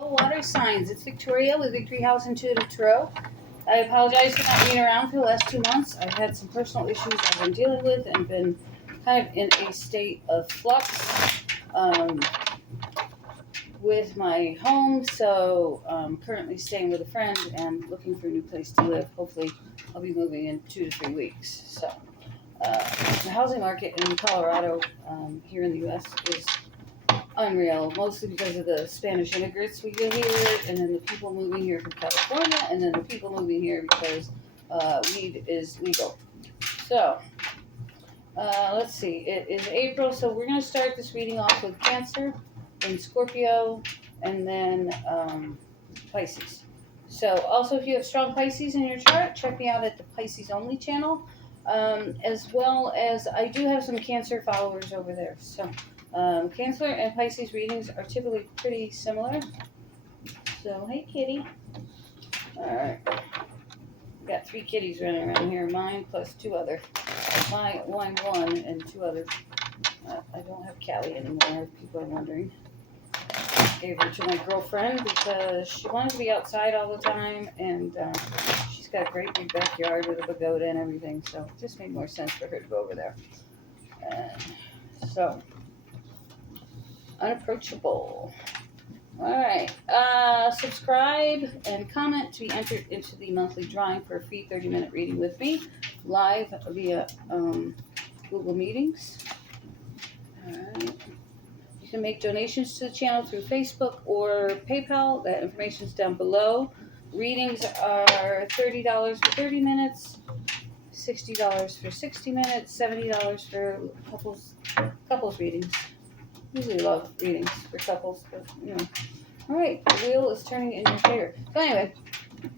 Water signs. It's Victoria with Victory House Intuitive Tarot. I apologize for not being around for the last 2 months. I've had some personal issues I've been dealing with and been kind of in a state of flux with my home. So I'm currently staying with a friend and looking for a new place to live. Hopefully I'll be moving in 2 to 3 weeks. So the housing market in Colorado here in the U.S. is unreal, mostly because of the Spanish immigrants we get here, and then the people moving here from California, and then the people moving here because weed is legal. So, let's see, it is April, so we're going to start this reading off with Cancer, and Scorpio, and then Pisces. So, also if you have strong Pisces in your chart, check me out at the Pisces Only channel, as well as I do have some Cancer followers over there, so Cancer and Pisces readings are typically pretty similar. So, hey kitty. Alright. Got 3 kitties running around here. Mine plus 2 other. One and 2 others. I don't have Callie anymore, if people are wondering. Gave her to my girlfriend because she wanted to be outside all the time, and she's got a great big backyard with a pagoda and everything, so it just made more sense for her to go over there. So, unapproachable. Alright, subscribe and comment to be entered into the monthly drawing for a free 30-minute reading with me, live via Google Meetings. Alright. You can make donations to the channel through Facebook or PayPal. That information is down below. Readings are $30 for 30 minutes, $60 for 60 minutes, $70 for couples readings. Usually love readings for couples, but you know. Alright, the wheel is turning in your favor. So anyway,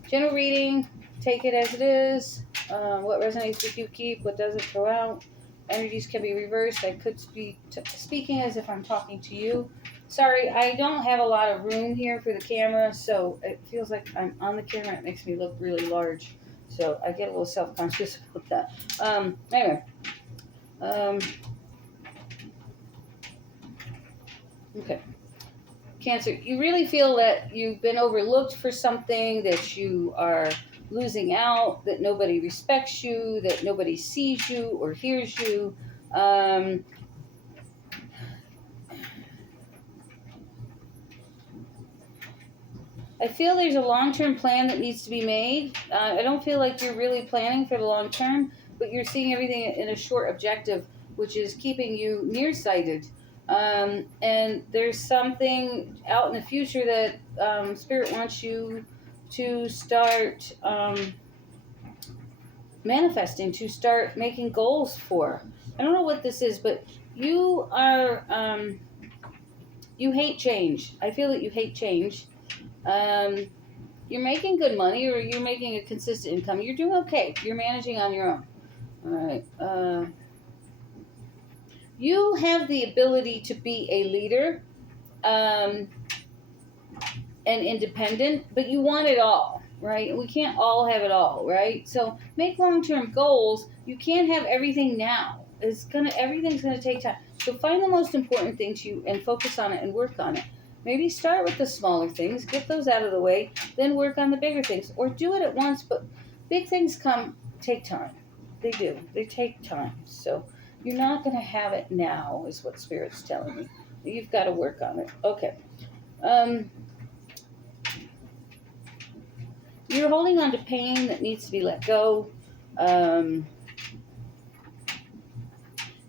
general reading, take it as it is. What resonates with you, keep. What doesn't, throw out. Energies can be reversed. I could be speaking as if I'm talking to you. Sorry, I don't have a lot of room here for the camera, so it feels like I'm on the camera. It makes me look really large, so I get a little self-conscious about that. Anyway. Okay. Cancer, you really feel that you've been overlooked for something, that you are losing out, that nobody respects you, that nobody sees you or hears you. I feel there's a long-term plan that needs to be made. I don't feel like you're really planning for the long term, but you're seeing everything in a short objective, which is keeping you nearsighted. And there's something out in the future that Spirit wants you to start manifesting, to start making goals for. I don't know what this is, but you are, you hate change. I feel that you hate change. You're making good money, or you're making a consistent income. You're doing okay. You're managing on your own. All right. You have the ability to be a leader and independent, but you want it all, right? We can't all have it all, right? So make long-term goals. You can't have everything now. Everything's gonna take time. So find the most important thing to you and focus on it and work on it. Maybe start with the smaller things, get those out of the way, then work on the bigger things, or do it at once. But big things take time. They do. They take time. So you're not going to have it now, is what Spirit's telling me. You've got to work on it. Okay. You're holding on to pain that needs to be let go.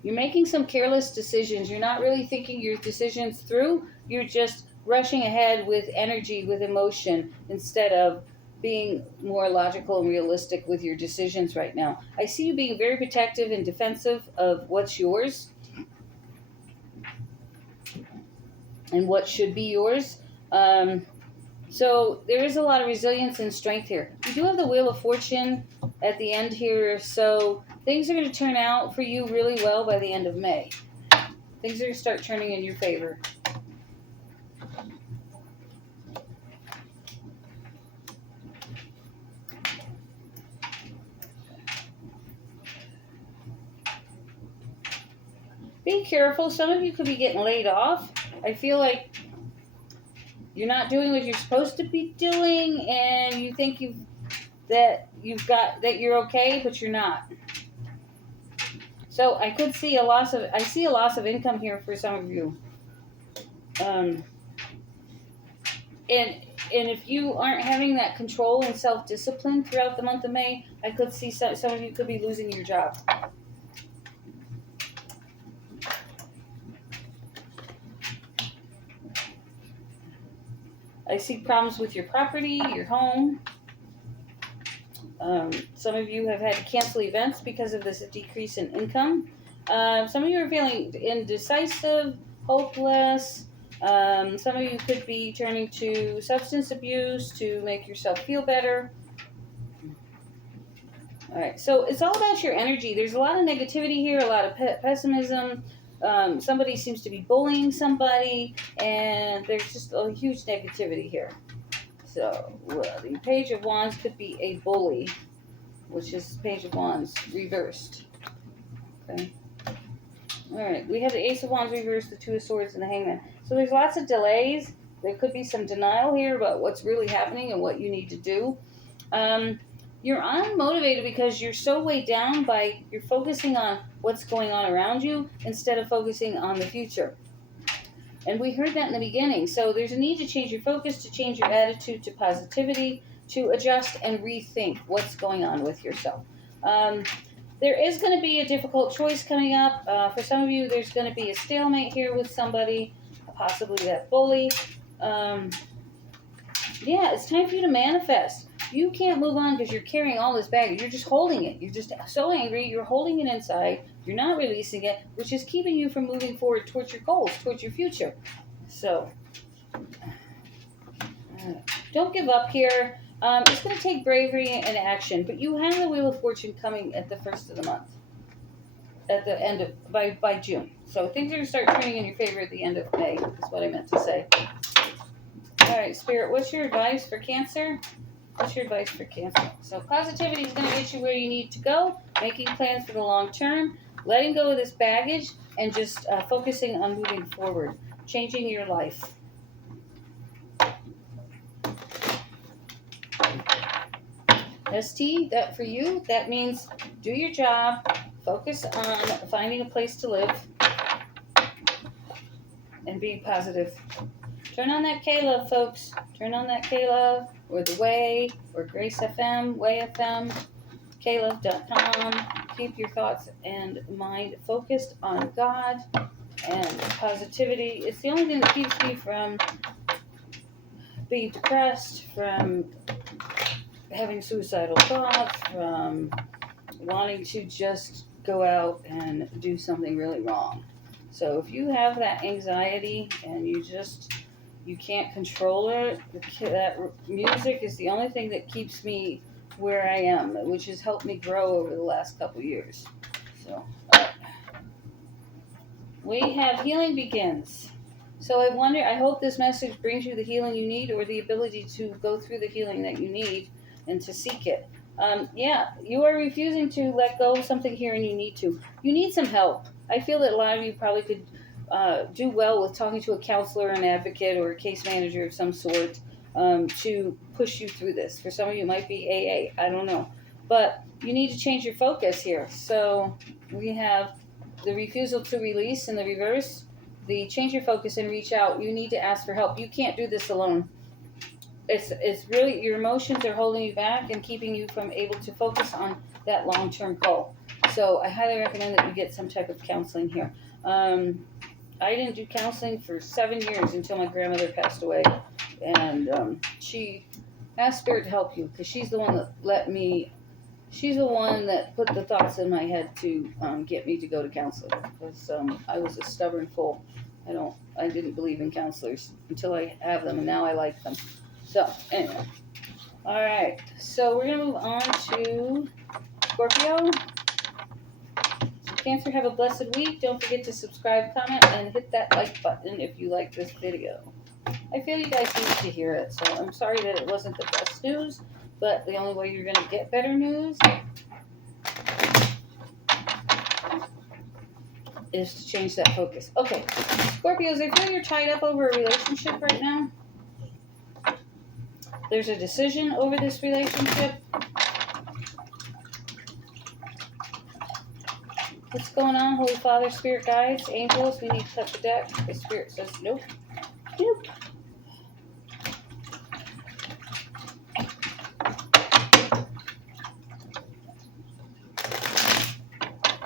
You're making some careless decisions. You're not really thinking your decisions through. You're just rushing ahead with energy, with emotion, instead of being more logical and realistic with your decisions right now. I see you being very protective and defensive of what's yours and what should be yours. So there is a lot of resilience and strength here. You do have the Wheel of Fortune at the end here, so things are going to turn out for you really well by the end of May. Things are going to start turning in your favor. Be careful. Some of you could be getting laid off. I feel like you're not doing what you're supposed to be doing, and you think that you're okay, but you're not. So I see a loss of income here for some of you. And if you aren't having that control and self-discipline throughout the month of May, I could see some of you could be losing your job. I see problems with your property, your home. Some of you have had to cancel events because of this decrease in income. Some of you are feeling indecisive, hopeless. Some of you could be turning to substance abuse to make yourself feel better. All right, so it's all about your energy. There's a lot of negativity here, a lot of pessimism. Somebody seems to be bullying somebody, and there's just a huge negativity here. So the Page of Wands could be a bully, which is Page of Wands reversed. Okay. All right, we have the Ace of Wands reversed, the Two of Swords, and the Hangman. So there's lots of delays. There could be some denial here about what's really happening and what you need to do. You're unmotivated because you're so weighed down by you're focusing on what's going on around you instead of focusing on the future. And we heard that in the beginning. So there's a need to change your focus, to change your attitude to positivity, to adjust and rethink what's going on with yourself. There is going to be a difficult choice coming up. For some of you, there's going to be a stalemate here with somebody, possibly that bully. Yeah, it's time for you to manifest. You can't move on because you're carrying all this baggage. You're just holding it. You're just so angry. You're holding it inside. You're not releasing it, which is keeping you from moving forward towards your goals, towards your future. So, don't give up here. It's going to take bravery and action, but you have the Wheel of Fortune coming at the first of the month, at the end of, by June. So things are going to start turning in your favor at the end of May, is what I meant to say. All right, Spirit, what's your advice for Cancer? What's your advice for Cancer? So positivity is going to get you where you need to go, making plans for the long term, letting go of this baggage, and just focusing on moving forward, changing your life. ST, that for you, that means do your job, focus on finding a place to live, and be positive. Turn on that K-Love, folks. Turn on that K-Love, or The Way, or Grace FM, Way FM, klove.com. Keep your thoughts and mind focused on God and positivity. It's the only thing that keeps me from being depressed, from having suicidal thoughts, from wanting to just go out and do something really wrong. So if you have that anxiety and you can't control it, that music is the only thing that keeps me where I am, which has helped me grow over the last couple years. So we have Healing Begins. So I hope this message brings you the healing you need, or the ability to go through the healing that you need and to seek it. You are refusing to let go of something here, and you need to. You need some help. I feel that a lot of you probably could do well with talking to a counselor, an advocate, or a case manager of some sort to push you through this. For some of you, it might be AA. I don't know. But you need to change your focus here. So we have the refusal to release in the reverse, the change your focus and reach out. You need to ask for help. You can't do this alone. It's really your emotions are holding you back and keeping you from able to focus on that long-term goal. So I highly recommend that you get some type of counseling here. I didn't do counseling for 7 years until my grandmother passed away, and she asked Spirit to help you because she's the one that she's the one that put the thoughts in my head to get me to go to counseling, because I was a stubborn fool. I didn't believe in counselors until I have them, and now I like them. So anyway, all right. So we're gonna move on to Scorpio. Cancer, have a blessed week. Don't forget to subscribe, comment, and hit that like button if you like this video. I feel you guys need to hear it, so I'm sorry that it wasn't the best news, but the only way you're going to get better news is to change that focus. Okay, Scorpios, I feel you're tied up over a relationship right now. There's a decision over this relationship. What's going on, Holy Father, Spirit Guides, Angels? We need to cut the deck. The Spirit says nope. Nope.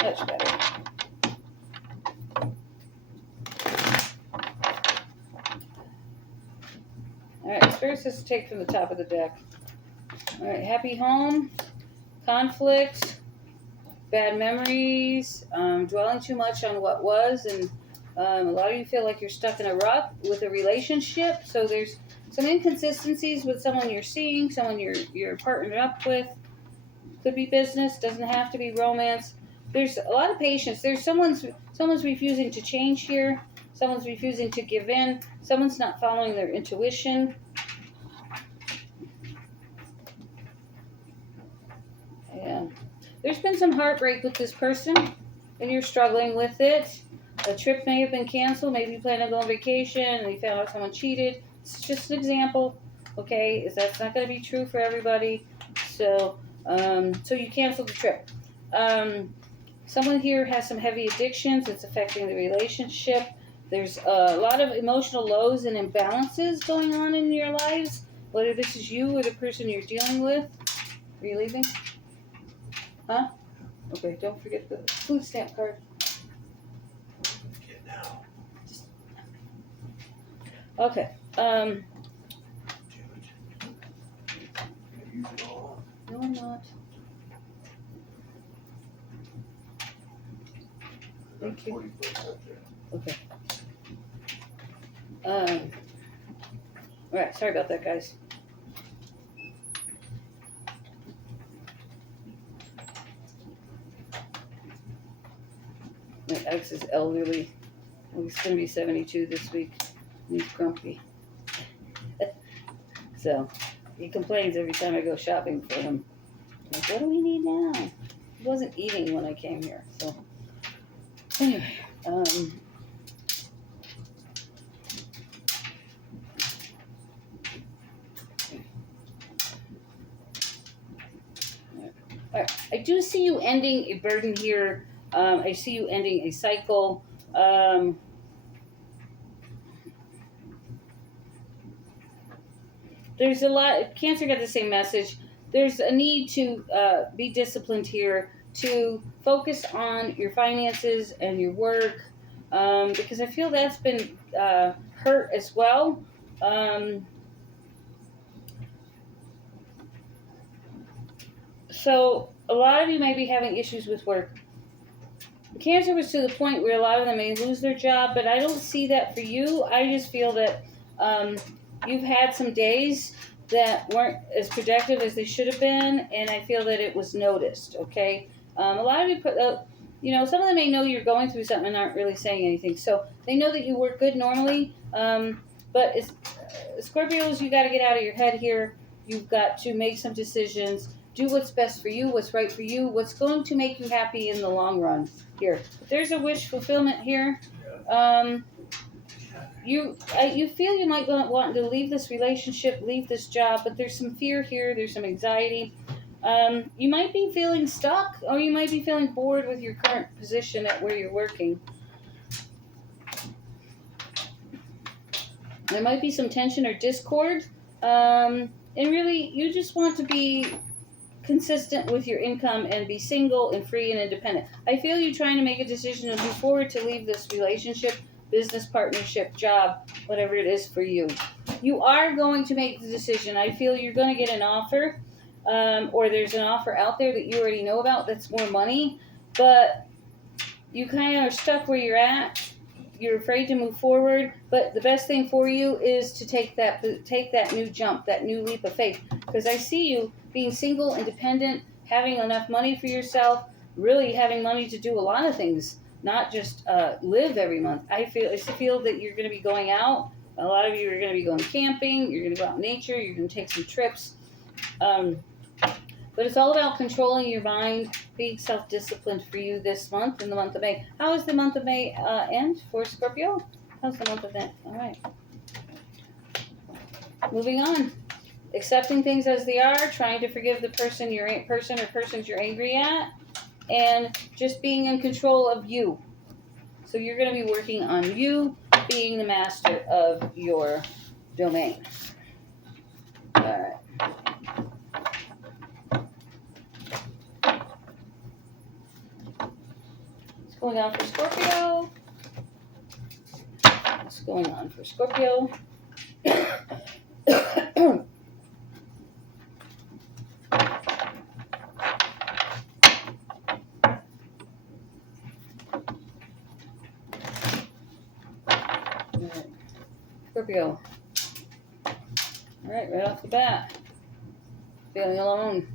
Much better. Alright, Spirit says to take from the top of the deck. Alright, happy home, conflict, bad memories, dwelling too much on what was, and a lot of you feel like you're stuck in a rut with a relationship. So there's some inconsistencies with someone you're seeing, someone you're partnered up with. Could be business, doesn't have to be romance. There's a lot of patience. There's someone's refusing to change here. Someone's refusing to give in. Someone's not following their intuition. Yeah. There's been some heartbreak with this person, and you're struggling with it. A trip may have been canceled. Maybe you planned on going on vacation, and you found out someone cheated. It's just an example, okay? That's not going to be true for everybody. So you canceled the trip. Someone here has some heavy addictions. It's affecting the relationship. There's a lot of emotional lows and imbalances going on in your lives, whether this is you or the person you're dealing with. Are you leaving? Huh? Okay, don't forget the food stamp card. Okay. No, I'm not. Thank you. Okay. Alright, sorry about that, guys. My ex is elderly. He's going to be 72 this week. He's grumpy. So, he complains every time I go shopping for him. I'm like, what do we need now? He wasn't eating when I came here. So, anyway. Alright, I do see you ending a burden here. I see you ending a cycle. There's a lot, Cancer got the same message. There's a need to be disciplined here, to focus on your finances and your work, because I feel that's been hurt as well. So a lot of you may be having issues with work. Cancer was to the point where a lot of them may lose their job, but I don't see that for you. I just feel that you've had some days that weren't as productive as they should have been, and I feel that it was noticed, okay? A lot of you some of them may know you're going through something and aren't really saying anything. So they know that you work good normally, but Scorpios, you got to get out of your head here. You've got to make some decisions. Do what's best for you, what's right for you, what's going to make you happy in the long run here. There's a wish fulfillment here. You feel you might want to leave this relationship, leave this job, but there's some fear here. There's some anxiety. You might be feeling stuck, or you might be feeling bored with your current position at where you're working. There might be some tension or discord. And really, you just want to be consistent with your income and be single and free and independent. I feel you trying to make a decision and move forward to leave this relationship, business partnership, job, whatever it is for you. You are going to make the decision. I feel you're going to get an offer, or there's an offer out there that you already know about that's more money, but you kind of are stuck where you're at. You're afraid to move forward, but the best thing for you is to take that new jump, that new leap of faith, because I see you being single, independent, having enough money for yourself, really having money to do a lot of things, not just live every month. I feel that you're going to be going out. A lot of you are going to be going camping. You're going to go out in nature. You're going to take some trips. But it's all about controlling your mind, being self-disciplined for you this month, in the month of May. How is the month of May end for Scorpio? How's the month of May? All right. Moving on. accepting things as they are, trying to forgive the person or persons you're angry at, and just being in control of you. So you're going to be working on you being the master of your domain. All right. What's going on for Scorpio? What's going on for Scorpio? Scorpio. All right off the bat. Feeling alone.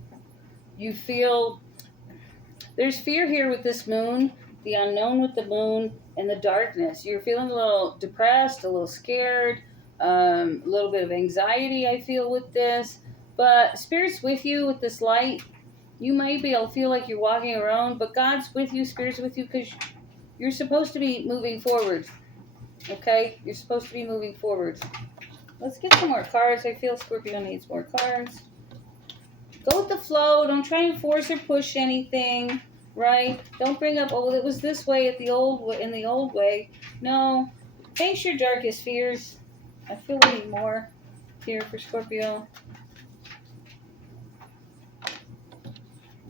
You feel there's fear here with this moon, the unknown with the moon, and the darkness. You're feeling a little depressed, a little scared, a little bit of anxiety I feel with this. But Spirit's with you with this light. You might be able to feel like you're walking around, but God's with you, Spirit's with you, because you're supposed to be moving forward. Okay? You're supposed to be moving forward. Let's get some more cards. I feel Scorpio needs more cards. Go with the flow. Don't try and force or push anything, right? Don't bring up, oh, well, it was this way in the old way. No. Face your darkest fears. I feel we need more here for Scorpio.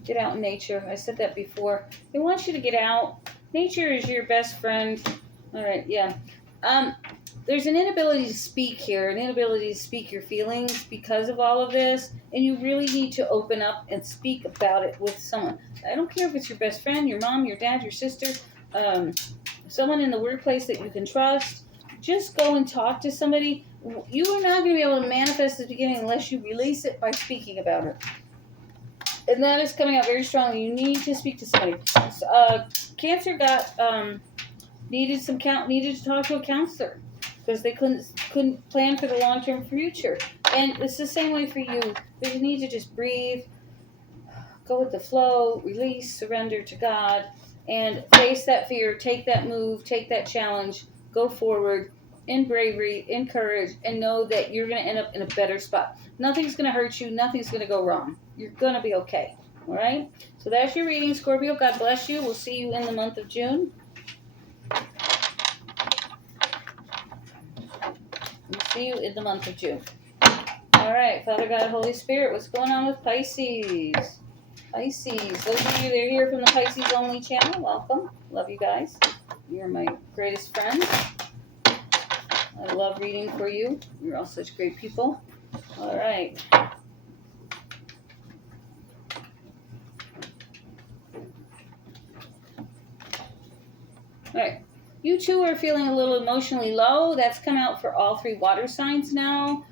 Get out in nature. I said that before. They want you to get out. Nature is your best friend. All right, yeah. There's an inability to speak here, an inability to speak your feelings because of all of this, and you really need to open up and speak about it with someone. I don't care if it's your best friend, your mom, your dad, your sister, someone in the workplace that you can trust. Just go and talk to somebody. You are not going to be able to manifest at the beginning unless you release it by speaking about it. And that is coming out very strongly. You need to speak to somebody. Cancer needed to talk to a counselor because they couldn't plan for the long-term future. And it's the same way for you. You need to just breathe, go with the flow, release, surrender to God, and face that fear, take that move, take that challenge, go forward in bravery, in courage, and know that you're going to end up in a better spot. Nothing's going to hurt you. Nothing's going to go wrong. You're going to be okay. All right? So that's your reading, Scorpio. God bless you. We'll see you in the month of June. We'll see you in the month of June. All right, Father God, Holy Spirit, what's going on with Pisces? Pisces. Those of you that are here from the Pisces Only channel, welcome. Love you guys. You're my greatest friends. I love reading for you. You're all such great people. All right. All right. You two are feeling a little emotionally low. That's come out for all three water signs now.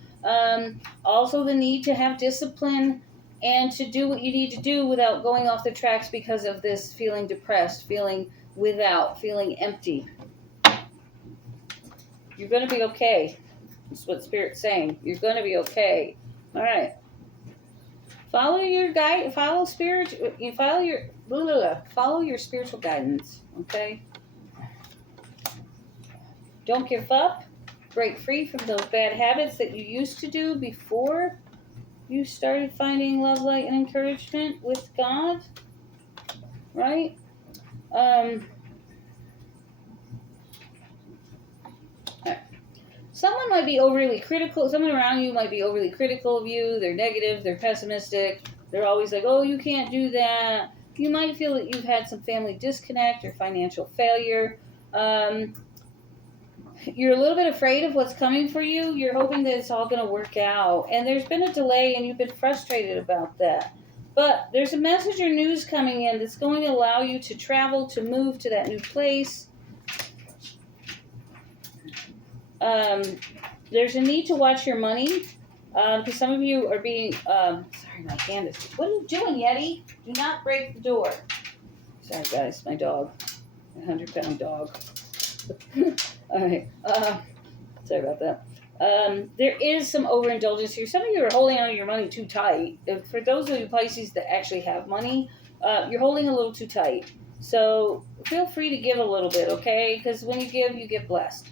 Also the need to have discipline and to do what you need to do without going off the tracks because of this feeling depressed, feeling without, feeling empty. You're going to be okay. That's what Spirit's saying. You're going to be okay. All right. Follow your guide. Follow your spiritual guidance. Okay. Don't give up. Break free from those bad habits that you used to do before you started finding love, light, and encouragement with God. Right? Someone might be overly critical. Someone around you might be overly critical of you. They're negative. They're pessimistic. They're always like, oh, you can't do that. You might feel that you've had some family disconnect or financial failure. You're a little bit afraid of what's coming for you. You're hoping that it's all going to work out. And there's been a delay, and you've been frustrated about that. But there's a message or news coming in that's going to allow you to travel, to move to that new place. There's a need to watch your money, because some of you are being, sorry, my hand is, what are you doing, Yeti? Do not break the door. Sorry, guys, my dog, my 100-pound dog. All right, sorry about that. There is some overindulgence here. Some of you are holding on to your money too tight. For those of you Pisces that actually have money, you're holding a little too tight. So feel free to give a little bit, okay? Because when you give, you get blessed.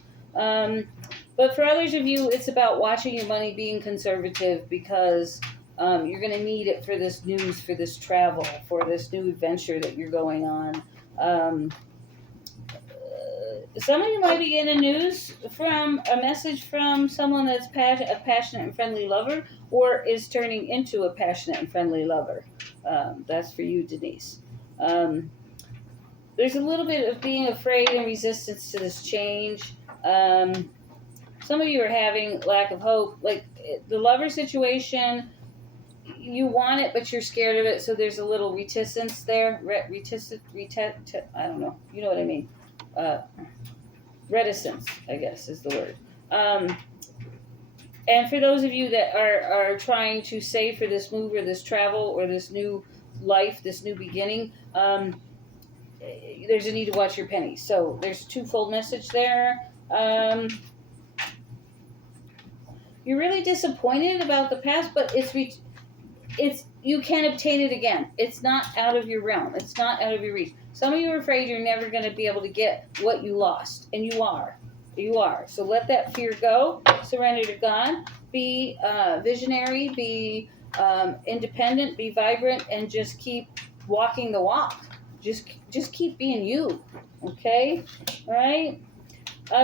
But for others of you, it's about watching your money, being conservative, because you're going to need it for this news, for this travel, for this new adventure that you're going on. Some of you might be getting a message from someone that's a passionate and friendly lover, or is turning into a passionate and friendly lover. That's for you, Denise. There's a little bit of being afraid and resistance to this change. Some of you are having lack of hope. Like the lover situation, you want it, but you're scared of it, so there's a little reticence there. I don't know. You know what I mean. Reticence, I guess, is the word. And for those of you that are trying to save for this move or this travel or this new life, this new beginning, there's a need to watch your pennies. So there's a twofold message there. You're really disappointed about the past, but you can obtain it again. It's not out of your realm. It's not out of your reach. Some of you are afraid you're never going to be able to get what you lost, and you are. You are. So let that fear go. Surrender to God. Be visionary. Be independent. Be vibrant, and just keep walking the walk. Just keep being you. Okay? All right?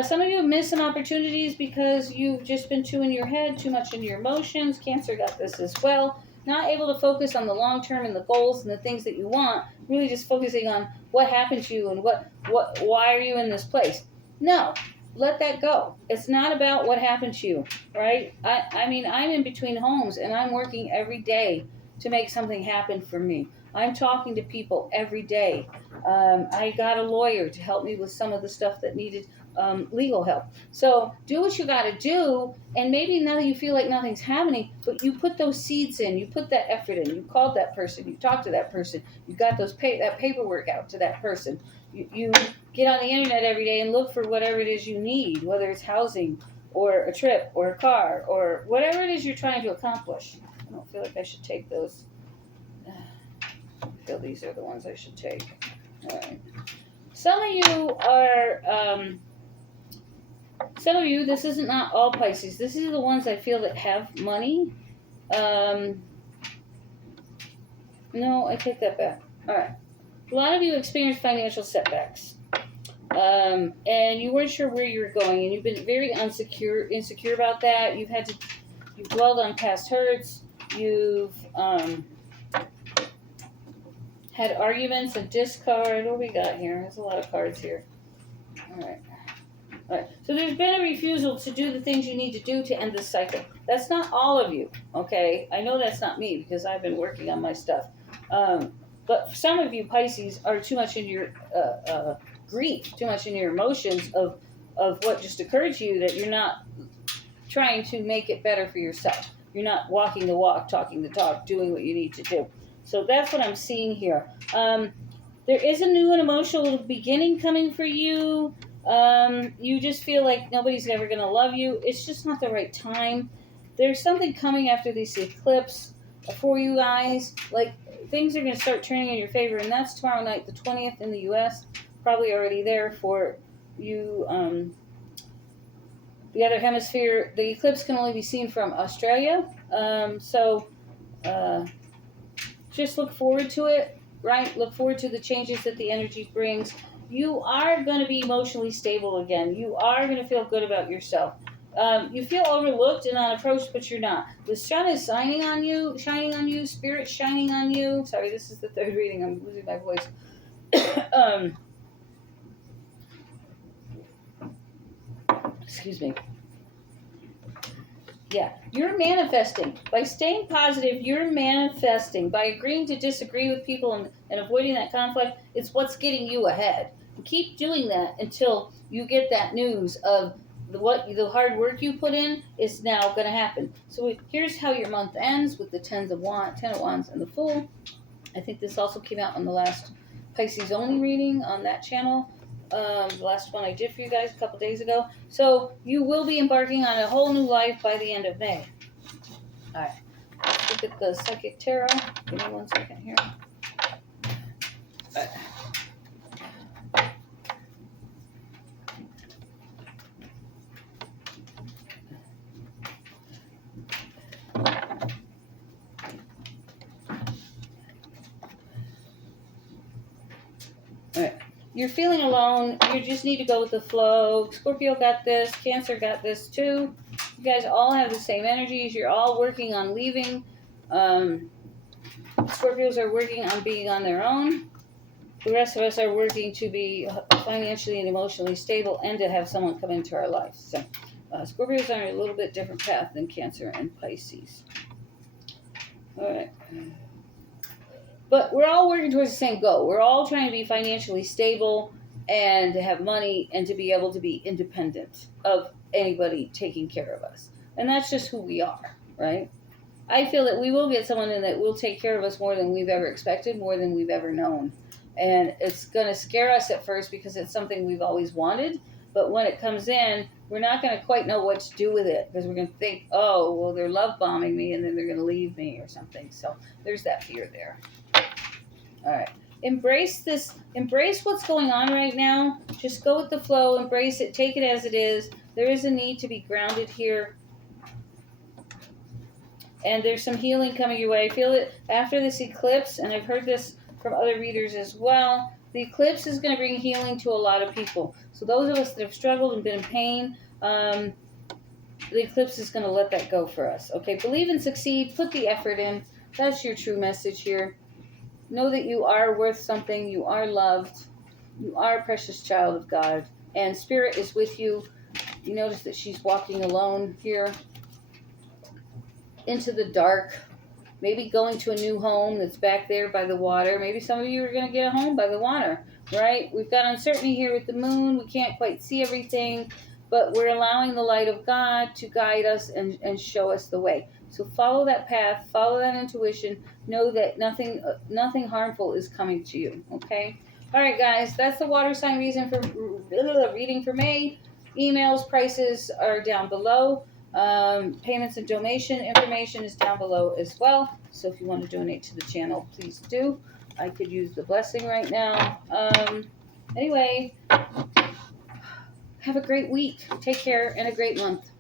Some of you have missed some opportunities because you've just been too in your head, too much in your emotions. Cancer got this as well. Not able to focus on the long term and the goals and the things that you want. Really just focusing on what happened to you and why are you in this place. No, let that go. It's not about what happened to you, right? I mean, I'm in between homes and I'm working every day to make something happen for me. I'm talking to people every day. I got a lawyer to help me with some of the stuff that needed legal help. So do what you got to do, and maybe now you feel like nothing's happening, but you put those seeds in, you put that effort in, you called that person, you talked to that person, you got that paperwork out to that person. You get on the internet every day and look for whatever it is you need, whether it's housing or a trip or a car or whatever it is you're trying to accomplish. I don't feel like I should take those. I feel these are the ones I should take. All right. Some of you, this isn't not all Pisces. This is the ones I feel that have money. No, I take that back. All right. A lot of you experience financial setbacks. And you weren't sure where you were going, and you've been very insecure about that. You've dwelled on past hurts. You've had arguments and discard. What do we got here? There's a lot of cards here. All right. So there's been a refusal to do the things you need to do to end this cycle. That's not all of you, okay? I know that's not me because I've been working on my stuff. But some of you Pisces are too much in your grief, too much in your emotions of what just occurred to you, that you're not trying to make it better for yourself. You're not walking the walk, talking the talk, doing what you need to do. So that's what I'm seeing here. There is a new and emotional beginning coming for you. You just feel like nobody's ever going to love you. It's just not the right time. There's something coming after this eclipse for you guys. Like, things are going to start turning in your favor, and that's tomorrow night, the 20th in the U.S. Probably already there for you. The other hemisphere, the eclipse can only be seen from Australia. Just look forward to it, right? Look forward to the changes that the energy brings. You are going to be emotionally stable again. You are going to feel good about yourself. You feel overlooked and unapproached, but you're not. The sun is shining on you, spirit shining on you. Sorry, this is the third reading. I'm losing my voice. Excuse me. Yeah, you're manifesting. By staying positive, you're manifesting. By agreeing to disagree with people and avoiding that conflict, it's what's getting you ahead. And keep doing that until you get that news of the hard work you put in is now going to happen. So here's how your month ends with the Ten of Wands and the Fool. I think this also came out on the last Pisces only reading on that channel. The last one I did for you guys a couple days ago. So you will be embarking on a whole new life by the end of May. All right. Let's look at the Psychic Tarot. Give me 1 second here. All right. you're feeling alone. You just need to go with the flow. Scorpio got this. Cancer got this too. You guys all have the same energies. You're all working on leaving. Scorpios are working on being on their own. The rest of us are working to be financially and emotionally stable and to have someone come into our life. So Scorpios are on a little bit different path than Cancer and Pisces. All right. But we're all working towards the same goal. We're all trying to be financially stable and to have money and to be able to be independent of anybody taking care of us. And that's just who we are, right? I feel that we will get someone in that will take care of us more than we've ever expected, more than we've ever known. And it's going to scare us at first because it's something we've always wanted. But when it comes in, we're not going to quite know what to do with it because we're going to think, oh, well, they're love bombing me and then they're going to leave me or something. So there's that fear there. All right. Embrace what's going on right now. Just go with the flow, embrace it, take it as it is. There is a need to be grounded here. And there's some healing coming your way. I feel it after this eclipse, and I've heard this from other readers as well. The eclipse is going to bring healing to a lot of people. So those of us that have struggled and been in pain, the eclipse is going to let that go for us. Okay, believe and succeed. Put the effort in. That's your true message here. Know that you are worth something. You are loved. You are a precious child of God. And Spirit is with you. You notice that she's walking alone here into the dark. Maybe going to a new home that's back there by the water. Maybe some of you are going to get a home by the water, right? We've got uncertainty here with the moon. We can't quite see everything, but we're allowing the light of God to guide us and show us the way. So follow that path, follow that intuition. Know that nothing harmful is coming to you, okay? All right, guys, that's the water sign reading for May. Emails, prices are down below. Payments and donation information is down below as well. So if you want to donate to the channel, please do. I could use the blessing right now. Anyway, have a great week. Take care and a great month.